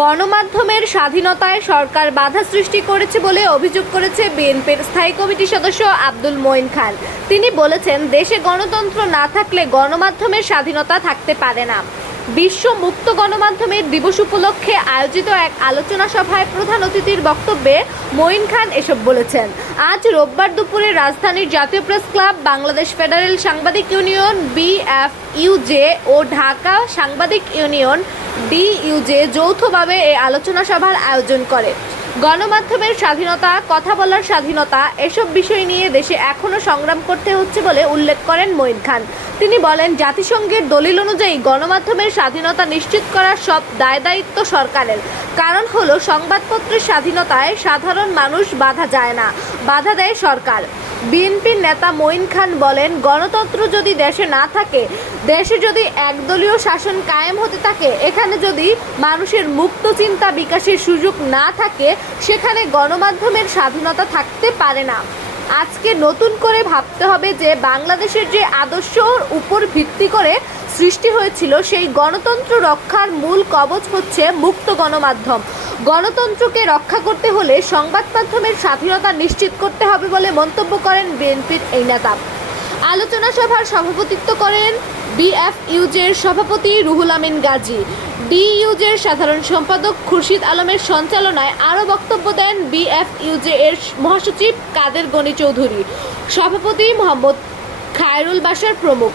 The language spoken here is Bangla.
গণমাধ্যমের স্বাধীনতায় সরকার বাধা সৃষ্টি করেছে বলে অভিযোগ করেছে বিএনপির স্থায়ী কমিটির সদস্য আব্দুল মঈন খান। তিনি বলেছেন, দেশে গণতন্ত্র না থাকলে গণমাধ্যমের স্বাধীনতা থাকতে পারে না। বিশ্ব মুক্ত গণমাধ্যমের দিবস উপলক্ষে আয়োজিত এক আলোচনা সভায় প্রধান অতিথির বক্তব্যে মঈন খান এসব বলেছেন। আজ রোববার দুপুরে রাজধানীর জাতীয় প্রেস ক্লাব, বাংলাদেশ ফেডারেল সাংবাদিক union B F U J ও ঢাকা সাংবাদিক ইউনিয়ন ডি ইউজে যৌথভাবে এই আলোচনা সভার আয়োজন করে। গণমাধ্যমের স্বাধীনতা, কথা বলার স্বাধীনতা, এসব বিষয় নিয়ে দেশে এখনও সংগ্রাম করতে হচ্ছে বলে উল্লেখ করেন মঈন খান। তিনি বলেন, জাতিসংঘের দলিল অনুযায়ী গণমাধ্যমের স্বাধীনতা নিশ্চিত করার সব দায় দায়িত্ব সরকারের। কারণ হলো, সংবাদপত্রের স্বাধীনতায় সাধারণ মানুষ বাধা যায় না, বাধা দেয় সরকার। বিএনপির নেতা মঈন খান বলেন, গণতন্ত্র যদি দেশে না থাকে, দেশে যদি একদলীয় শাসন কায়েম হতে থাকে, এখানে যদি মানুষের মুক্ত চিন্তা বিকাশের সুযোগ না থাকে, সেখানে গণমাধ্যমের স্বাধীনতা থাকতে পারে না। আজকে নতুন করে ভাবতে হবে যে, বাংলাদেশের যে আদর্শর উপর ভিত্তি করে সৃষ্টি হয়েছিল, সেই গণতন্ত্র রক্ষার মূল কবচ হচ্ছে মুক্ত গণমাধ্যম। গণতন্ত্রকে রক্ষা করতে হলে সংবাদ মাধ্যমের স্বাধীনতা নিশ্চিত করতে হবে বলে মন্তব্য করেন বিএনপির এই নেতা। আলোচনা সভার সভাপতিত্ব করেন বিএফইউজের সভাপতি রুহুল আমিন গাজী। ডিইউজের সাধারণ সম্পাদক খুরশিদ আলমের সঞ্চালনায় আরও বক্তব্য দেন বিএফইউজে এর মহাসচিব কাদের গণি চৌধুরী। সভাপতি মোহাম্মদ খায়রুল বাশার প্রমুখ।